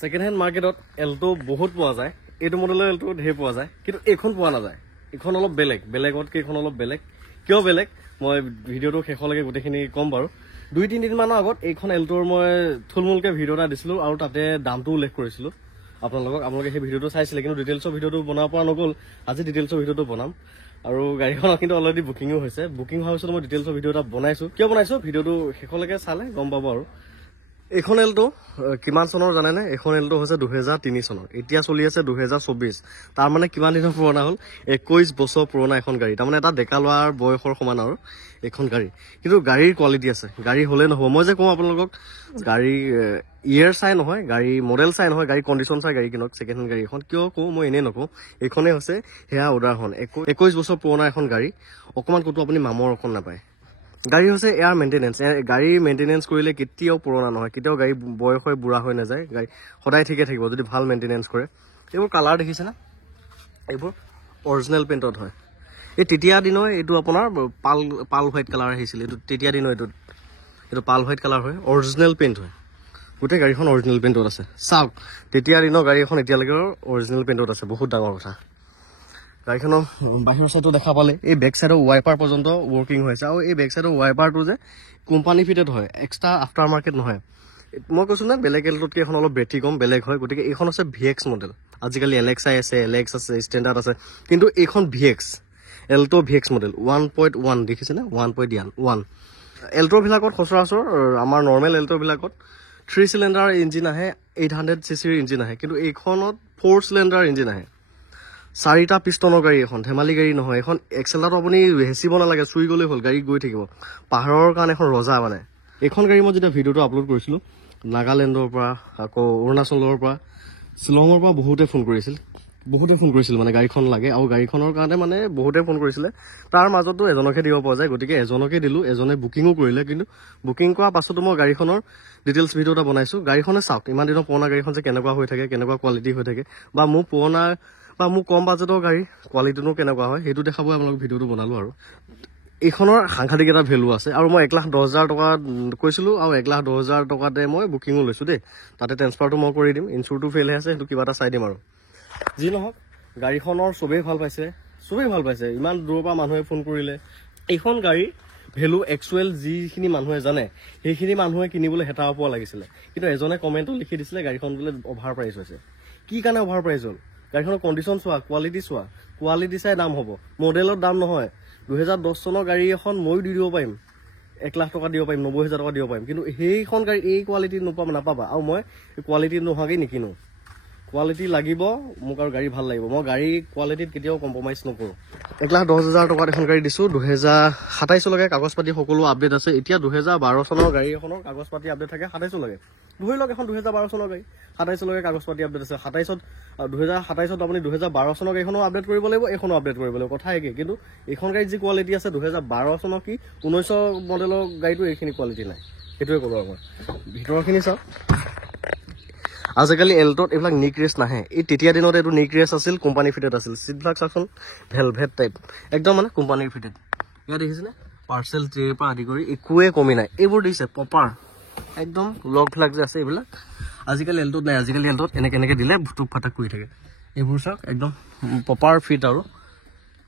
second hand মাৰ্কেটত Alto বহুত পোৱা যায় এইটো মডেলৰ এল্টো ঢেৰ পোৱা যায় কিন্তু এইখন পোৱা নাযায় এইখন অলপ বেলেগতকৈ এইখন অলপ বেলেগ কিয় বেলেগ মই ভিডিঅ'টো শেষলৈকে গোটেইখিনি ক'ম বাৰু 2-3 দিনমানৰ আগত এইখন এল্টোৰ মই থুলমূলকৈ ভিডিঅ' এটা দিছিলোঁ আৰু তাতে দামটো উল্লেখ কৰিছিলোঁ আপোনালোকে সেই ভিডিঅ'টো চাইছিলে কিন্তু ডিটেইলছৰ ভিডিঅ'টো বনাব পৰা নগ'ল আজি ডিটেইলছৰ ভিডিঅ'টো বনাম আৰু গাড়ীখনৰ কিন্তু অলৰেডি বুকিঙো হৈছে বুকিং হোৱাৰ পিছত মই ডিটেইলছৰ ভিডিঅ' এটা বনাইছোঁ কিয় বনাইছোঁ ভিডিঅ'টো শেষলৈকে চালে গম পাব আৰু এইখন এল্টো কিমান চনৰ জানেনে এইখন এল্টো হৈছে 2003 চনৰ এতিয়া চলি আছে 2024 তাৰ মানে কিমান দিনৰ পুৰণা হ'ল 21 বছৰ পুৰণা এখন গাড়ী তাৰমানে এটা ডেকা লোৱাৰ বয়সৰ সমান আৰু এইখন গাড়ী কিন্তু গাড়ীৰ কোৱালিটি আছে গাড়ী হ'লে নহ'ব মই যে কওঁ আপোনালোকক গাড়ী ইয়াৰ চাই নহয় গাড়ী মডেল চাই নহয় গাড়ী কণ্ডিশ্যন চাই গাড়ী কিনক ছেকেণ্ড হেণ্ড গাড়ী এখন কিয় কওঁ মই এনেই নকওঁ এইখনেই হৈছে সেয়া উদাহৰণ 21 বছৰ পুৰণা এখন গাড়ী অকণমান ক'তো আপুনি মামৰ অকণ নাপায় গাড়ী হৈছে এয়াৰ মেইনটেনেন্স গাড়ী মেইনটেনেন্স কৰিলে কেতিয়াও পুৰণা নহয় কেতিয়াও গাড়ী বয়স হৈ বুঢ়া হৈ নাযায় গাড়ী সদায় ঠিকে থাকিব যদি ভাল মেইনটেনেন্স কৰে এইবোৰ কালাৰ দেখিছে না এইবোৰ অৰিজিনেল পেইণ্টত হয় এই তেতিয়া দিনৰ এইটো আপোনাৰ পাল হোৱাইট কালাৰ আহিছিল এইটো তেতিয়া দিনৰ এইটো পাল হোৱাইট কালাৰ হয় অৰিজিনেল পেইণ্ট হয় গোটেই গাড়ীখন অৰিজিনেল পেইণ্টত আছে চাওক তেতিয়া দিনৰ গাড়ী এখন এতিয়ালৈকে অৰিজিনেল পেইণ্টত আছে বহুত ডাঙৰ কথা গাড়ীখনৰ বাহিৰৰ চাইডটো দেখা পালে এই বেক চাইডৰ ৱাইপাৰ পৰ্যন্ত ৱৰ্কিং হৈছে আৰু এই বেক চাইডৰ ৱাইপাৰটো যে কোম্পানী ফিটেড হয় এক্সট্ৰা আফটাৰ মাৰ্কেট নহয় মই কৈছোঁ নে বেলেগ এল্টোতকৈ এখন অলপ বেটেৰী কম বেলেগ হয় গতিকে এইখন আছে VX মডেল আজিকালি LXi আছে LX আছে ষ্টেণ্ডাৰ্ড আছে কিন্তু এইখন VX এল্টো VX মডেল 1.1 দেখিছেনে 1.1 এল্টোবিলাকত সচৰাচৰ আমাৰ নৰ্মেল এল্টোবিলাকত 3 চিলিণ্ডাৰ ইঞ্জিন আহে 800cc ইঞ্জিন আহে কিন্তু এইখনত 4 চিলিণ্ডাৰ ইঞ্জিন আহে 4টা পিষ্টনৰ গাড়ী এখন ধেমালি গাড়ী নহয় এখন এক্সেলাৰটো আপুনি হেঁচিব নালাগে চুই গ'লেই হ'ল গাড়ী গৈ থাকিব পাহাৰৰ কাৰণে এখন ৰজা মানে এইখন গাড়ী মই যেতিয়া ভিডিঅ'টো আপলোড কৰিছিলোঁ নাগালেণ্ডৰ পৰা আকৌ অৰুণাচলৰ পৰা শ্বিলঙৰ পৰা বহুতে ফোন কৰিছিল মানে গাড়ীখন লাগে আৰু গাড়ীখনৰ কাৰণে মানে বহুতে ফোন কৰিছিলে তাৰ মাজতো এজনকে দিব পৰা যায় গতিকে এজনকে দিলোঁ এজনে বুকিঙো কৰিলে কিন্তু বুকিং কৰাৰ পাছতো মই গাড়ীখনৰ ডিটেইলছ ভিডিঅ' এটা বনাইছোঁ গাড়ীখনে চাওক ইমান দিনৰ পুৰণা গাড়ীখন যে কেনেকুৱা হৈ থাকে কেনেকুৱা কোৱালিটি হৈ থাকে বা মোৰ কম বাজেটৰ গাড়ী কোৱালিটিনো কেনেকুৱা হয় সেইটো দেখাবই আপোনালোক ভিডিঅ'টো বনালোঁ আৰু এইখনৰ সাংঘাতিক এটা ভেলু আছে আৰু মই 1,10,000 টকা কৈছিলোঁ আৰু 1,10,000 টকাতে মই বুকিঙো লৈছোঁ দেই তাতে ট্ৰেন্সফাৰটো মই কৰি দিম ইঞ্চুৰটো ফেইল হৈ আছে সেইটো কিবা এটা চাই দিম আৰু যি নহওক গাড়ীখনৰ চবেই ভাল পাইছে ইমান দূৰৰ পৰা মানুহে ফোন কৰিলে এইখন গাড়ী ভেলু একচুৱেল যিখিনি মানুহে জানে সেইখিনি মানুহে কিনিবলৈ হেঁচা পোৱা লাগিছিলে কিন্তু এজনে কমেণ্টত লিখি দিছিলে গাড়ীখন বোলে অভাৰ প্ৰাইচ হৈছে কি কাৰণে অভাৰ প্ৰাইচ হ'ল গাড়ীখনৰ কণ্ডিশ্যন চোৱা কোৱালিটি চাই দাম হ'ব মডেলৰ দাম নহয় 2010 চনৰ গাড়ী এখন ময়ো দি দিব পাৰিম 1 লাখ টকা দিব পাৰিম 90,000 টকা দিব পাৰিম কিন্তু সেইখন গাড়ী এই কোৱালিটি নাপাবা আৰু মই কোৱালিটি নোহোৱাকৈ নিকিনো কোৱালিটি লাগিব মোক আৰু গাড়ী ভাল লাগিব মই গাড়ী কোৱালিটিত কেতিয়াও কম্প্ৰমাইজ নকৰোঁ 1,10,000 টকাত এখন গাড়ী দিছোঁ 2027লৈকে কাগজ পাতি সকলো আপডেট আছে এতিয়া 2012 চনৰ গাড়ী এখনৰ কাগজ পাতি আপডেট থাকে 27লৈকে ধৰি লওক এখন 2012 চনৰ গাড়ী 27লৈকে কাগজ পাতি আপডেট আছে 2027ত আপুনি 2012 চনৰ গাড়ীখনো আপডেট কৰিব লাগিব এইখনো আপডেট কৰিব লাগিব কথা একে কিন্তু এইখন গাড়ীত যি কোৱালিটি আছে 2012 চনৰ কি 19 মডেলৰ গাড়ীটো এইখিনি কোৱালিটি নাই সেইটোৱে ক'লোঁ মই ভিতৰৰখিনি চাওক আজিকালি এল্টোত এইবিলাক নিক ৰেছ নাহে এই তেতিয়া দিনত এইটো নিক ৰেছ আছিল কোম্পানী ফিটেড আছিল চিটবিলাক চাওকচোন ভেলভেট টাইপ একদম মানে কোম্পানীৰ ফিটেড ইয়াত দেখিছেনে পাৰ্চেল ট্ৰেৰ পৰা আদি কৰি একোৱে কমি নাই এইবোৰ দিছে প্ৰপাৰ একদম লগবিলাক যে আছে এইবিলাক আজিকালি এল্টোত নাই আজিকালি এল্টোত এনেকৈ দিলে ভুটুক ফাটাক কৰি থাকে এইবোৰ চাওক একদম প্ৰপাৰ ফিট আৰু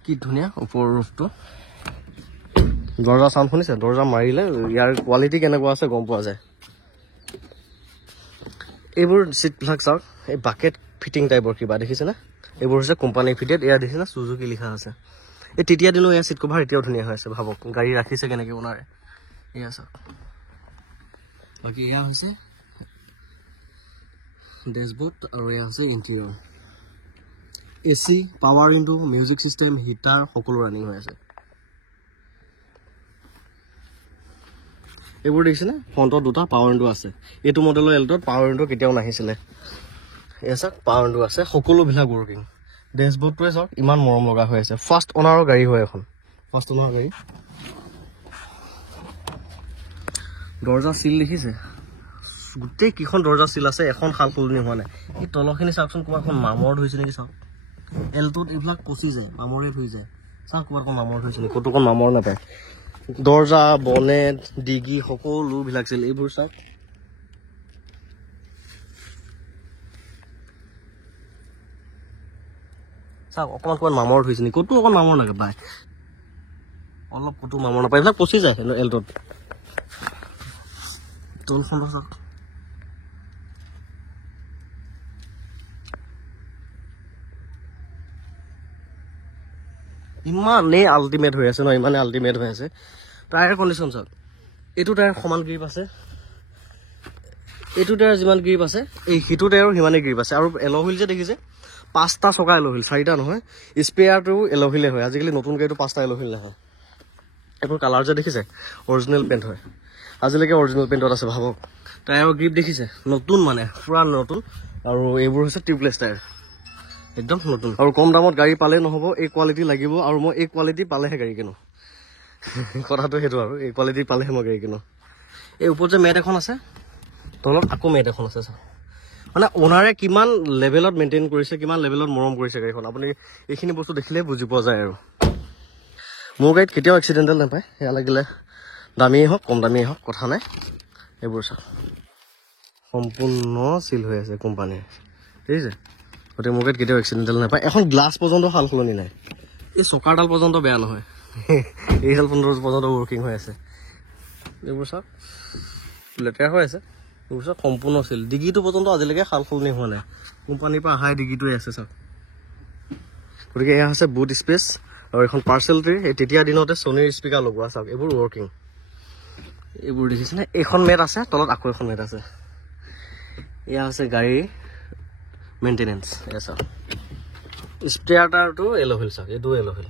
কি ধুনীয়া ওপৰৰ ৰূপটো দৰ্জা চাউণ্ড শুনিছে দৰ্জা মাৰিলে ইয়াৰ কোৱালিটি কেনেকুৱা আছে গম পোৱা যায় এইবোৰ চিটবিলাক চাওক এই বাকেট ফিটিং টাইপৰ কিবা দেখিছেনে এইবোৰ হৈছে কোম্পানী ফিটেড এয়া দেখিছেনে সুজুকি লিখা আছে এই তেতিয়া দিনো এয়া চিট কভাৰ এতিয়াও ধুনীয়া হৈ আছে ভাবক গাড়ী ৰাখিছে কেনেকৈ ওনাৰে এয়া চাওক বাকী এয়া হৈছে ডেছবৰ্ড আৰু এয়া হৈছে interior AC power into music system heater সকলো ৰানিং হৈ আছে এইবোৰ দেখিছেনে ফ্ৰণ্টত দুটা পাৱাৰ উইণ্ডো আছে এইটো মডেলৰ এল্টোত পাৱাৰ উইণ্ডো কেতিয়াও নাহিছিলে এয়া চাওক পাৱাৰ উইণ্ডো আছে সকলোবিলাক ৱৰ্কিং ডেছবৰ্ডটোৱে চাওক ইমান মৰম লগা হৈ আছে ফাৰ্ষ্ট অনাৰৰ গাড়ী হয় এখন ফাৰ্ষ্ট অনাৰৰ গাড়ী দৰ্জা চিল দেখিছে গোটেই কিখন দৰ্জা চিল আছে এখন খাল সলনি হোৱা নাই এই তলখিনি চাওকচোন ক'ৰবাত এখন মামৰ ধৰিছে নেকি চাওক এল্টোত এইবিলাক পচি যায় মামৰে ধৰি যায় চাওক ক'ৰবাত মামৰ ধৰিছে নেকি ক'তো মামৰ নাপায় দৰ্জা বনেট ডিগি সকলোবিলাক ছিল এইবোৰ চাওক চাওক অকণমান ক'ৰবাত মামৰ ধৰিছে নেকি ক'তো অকণ মামৰ লাগে বাই অলপ ক'তো মামৰ নাপায় এইবিলাক পচি যায় এল্টত তলখন চাওক ইমানেই আল্টিমেট হৈ আছে ন ইমানেই আল্টিমেট হৈ আছে টায়াৰ কণ্ডিশ্যন চাওক এইটো টায়াৰ সমান গ্ৰিপ আছে এইটো টায়াৰ যিমান গ্ৰিপ আছে এই সিটো টায়াৰো সিমানেই গ্ৰিপ আছে আৰু এল'হুইল যে দেখিছে 5টা চকা এল'হুইল 4টা নহয় স্পেয়াৰটো এল'হুইলে হয় আজিকালি নতুন গাড়ীটো 5টা এল'হুইল নহয় এইবোৰ কালাৰ যে দেখিছে অৰিজিনেল পেইণ্ট হয় আজিলৈকে অৰিজিনেল পেইণ্টত আছে ভাবক টায়াৰৰ গ্ৰিপ দেখিছে নতুন মানে পুৰা নতুন আৰু এইবোৰ হৈছে টিউবলেছ টায়াৰ একদম নতুন আৰু কম দামত গাড়ী পালে নহ'ব এই কোৱালিটি লাগিব আৰু মই এই কোৱালিটি পালেহে গাড়ী কিনো কথাটো সেইটো আৰু এই কোৱালিটি পালেহে মই গাড়ী কিনো এই ওপৰত যে মেট এখন আছে তলত আকৌ মেট এখন আছে চাওক মানে অ'নাৰে কিমান লেভেলত মেইনটেইন কৰিছে কিমান লেভেলত মৰম কৰিছে গাড়ীখন আপুনি এইখিনি বস্তু দেখিলে বুজি পোৱা যায় আৰু মোৰ গাড়ীত কেতিয়াও এক্সিডেণ্টেল নাপায় সেয়া লাগিলে দামীয়ে হওক কম দামীয়ে হওক কথা নাই এইবোৰ চাওক সম্পূৰ্ণ চিল হৈ আছে কোম্পানীৰ দেখিছে গতিকে মোৰ গাড়ীত কেতিয়াও এক্সিডেণ্টেল নাপায় এখন গ্লাছ পৰ্যন্ত সাল সলনি নাই এই চকাৰডাল পৰ্যন্ত বেয়া নহয় এইডাল পৰ্যন্ত ৱৰ্কিং হৈ আছে এইবোৰ চাওক লেতেৰা হৈ আছে এইবোৰ চাওক সম্পূৰ্ণ চিল ডিগিটো পৰ্যন্ত আজিলৈকে সাল সলনি হোৱা নাই কোম্পানীৰ পৰা অহাই ডিগিটোৱে আছে চাওক গতিকে এয়া হৈছে বুট স্পেচ আৰু এখন পাৰ্চেল ট্ৰে এই তেতিয়া দিনতে ছনীৰ স্পীকাৰ লগোৱা চাওক এইবোৰ ৱৰ্কিং এইবোৰ দেখিছেনে এইখন মেট আছে তলত আকৌ এখন মেট আছে এয়া হৈছে গাড়ীৰ মেইনটেনেঞ্চ এয়া চাওক স্পেয়াৰটাৰটো এল'হুইল চাওক এইটো এল'হুইল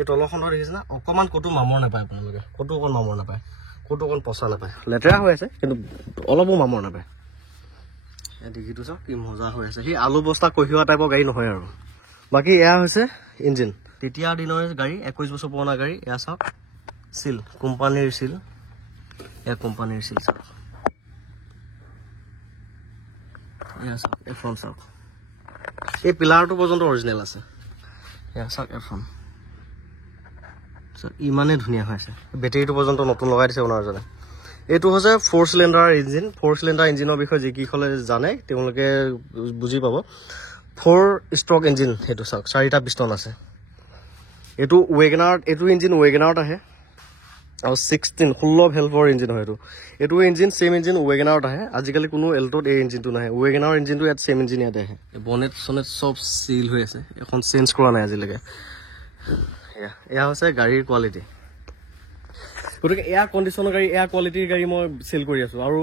এই তলখনৰ দেখিছেনে অকণমান ক'তো মামৰ নাপায় আপোনালোকে ক'তো অকণ মামৰ নাপায় ক'তো অকণ পচা নাপায় লেতেৰা হৈ আছে কিন্তু অলপো মামৰ নাপায় এই ডিগিটো চাওক কি মজা হৈ আছে সি আলু বস্তা কঢ়িওৱা টাইপৰ গাড়ী নহয় আৰু বাকী এয়া হৈছে ইঞ্জিন তেতিয়া দিনৰ গাড়ী 21 বছৰ পুৰণা গাড়ী এয়া চাওক চিল কোম্পানীৰ চিল এয়া কোম্পানীৰ চিল চাওক এয়া চাওক এফ্ৰন চাওক এই পিলাৰটো পৰ্যন্ত অৰিজিনেল আছে এয়া চাওক এফ্ৰন ইমানেই ধুনীয়া হৈ আছে বেটেৰীটো পৰ্যন্ত নতুন লগাই দিছে ওনাৰজনে এইটো হৈছে 4 চিলিণ্ডাৰ ইঞ্জিন 4 চিলিণ্ডাৰ ইঞ্জিনৰ বিষয়ে যিসকলে জানে তেওঁলোকে বুজি পাব 4 ষ্ট্ৰক ইঞ্জিন সেইটো চাওক 4টা পিষ্টন আছে এইটো ৱেগনাৰ এইটো ইঞ্জিন ৱেগনাৰত আহে আৰু 16 ভেলভৰ ইঞ্জিন হয় এইটো ইঞ্জিন চেম ইঞ্জিন ৱেগনাৰত আহে আজিকালি কোনো এল্টত এই ইঞ্জিনটো নাহে ৱেগনাৰ ইঞ্জিনটো ইয়াত চেম ইঞ্জিন ইয়াতে আহে বনেট চনেট চব চিল হৈ আছে এখন চেঞ্জ কৰা নাই আজিলৈকে এয়া হৈছে গাড়ীৰ কোৱালিটি গতিকে এয়া কণ্ডিশ্যনৰ গাড়ী এয়া কোৱালিটিৰ গাড়ী মই চেল কৰি আছোঁ আৰু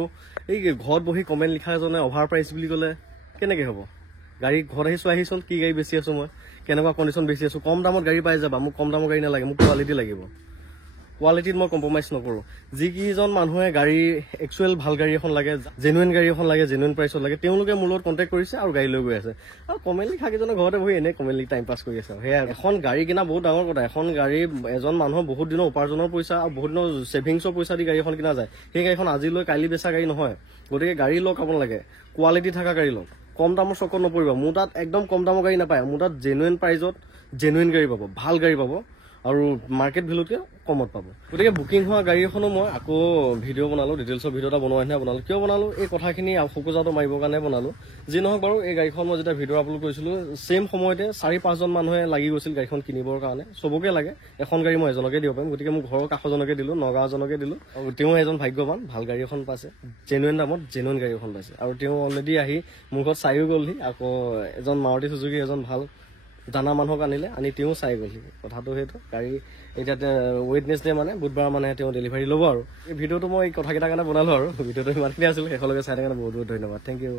এই ঘৰত বহি কমেণ্ট লিখা এজনে অভাৰ প্ৰাইচ বুলি ক'লে কেনেকৈ হ'ব গাড়ী ঘৰত আহিছোন কি গাড়ী বেচি আছোঁ মই কেনেকুৱা কণ্ডিশ্যন বেচি আছোঁ কম দামত গাড়ী পাই যাবা মোক কম দামৰ গাড়ী নালাগে মোক কোৱালিটি লাগিব কোৱালিটিত মই কম্প্ৰমাইজ নকৰোঁ যিকেইজন মানুহে গাড়ী একচুৱেল ভাল গাড়ী এখন লাগে জেনুইন গাড়ী এখন লাগে জেনুইন প্ৰাইচত লাগে তেওঁলোকে মোৰ লগত কণ্টেক্ট কৰিছে আৰু গাড়ী লৈ গৈ আছে আৰু কমেণ্ট লিখা কেইজনে ঘৰতে বহি এনেই কমেণ্ট লিখি টাইম পাছ কৰি আছে সেয়া এখন গাড়ী কিনা বহুত ডাঙৰ কথা এখন গাড়ী এজন মানুহৰ বহুত দিনৰ উপাৰ্জনৰ পইচা আৰু বহুত দিনৰ ছেভিংছৰ পইচা দি গাড়ী এখন কিনা যায় সেই গাড়ীখন আজিলৈ কাইলৈ বেচা গাড়ী নহয় গতিকে গাড়ী লওক আপোনালোকে কোৱালিটি থকা গাড়ী লওক কম দামৰ চকত নপৰিব মোৰ তাত একদম কম দামৰ গাড়ী নাপায় মোৰ তাত জেনুইন প্ৰাইজত জেনুইন গাড়ী পাব ভাল গাড়ী পাব আৰু মাৰ্কেট ভেলুতকৈ কমত পাব গতিকে বুকিং হোৱা গাড়ী এখনো মই আকৌ ভিডিঅ' বনালোঁ ডিটেইলছৰ ভিডিঅ' এটা বনোৱা নিচিনা বনালোঁ কিয় বনালোঁ এই কথাখিনি ফকুজাটো মাৰিবৰ কাৰণে বনালোঁ যি নহওক বাৰু এই গাড়ীখন মই যেতিয়া ভিডিঅ' আপলোড কৰিছিলোঁ ছেইম সময়তে 4-5জন মানুহে লাগি গৈছিল গাড়ীখন কিনিবৰ কাৰণে চবকে লাগে এখন গাড়ী মই এজনকে দিব পাৰিম গতিকে মোৰ ঘৰৰ কাষজনকে দিলোঁ নগাঁওজনকে দিলোঁ আৰু তেওঁ এজন ভাগ্যৱান ভাল গাড়ী এখন পাইছে জেনুইন দামত জেনুইন গাড়ী এখন পাইছে আৰু তেওঁ অলৰেডি আহি মোৰ ঘৰত চাইও গ'লহি আকৌ এজন মাৰুতি চুজুকি এজন ভাল জানা মানুহক আনি তেওঁ চাই গ'লহি কথাটো সেইটো গাড়ী এতিয়া ৱেডনেছডে মানে বুধবাৰ মানে তেওঁ ডেলিভাৰী ল'ব আৰু এই ভিডিঅ'টো মই এই কথাকেইটাৰ কাৰণে বনালোঁ আৰু ভিডিঅ'টো ইমানখিনি আছিলোঁ শেষলৈকে চাই থকাৰ কাৰণে বহুত বহুত ধন্যবাদ থেংক ইউ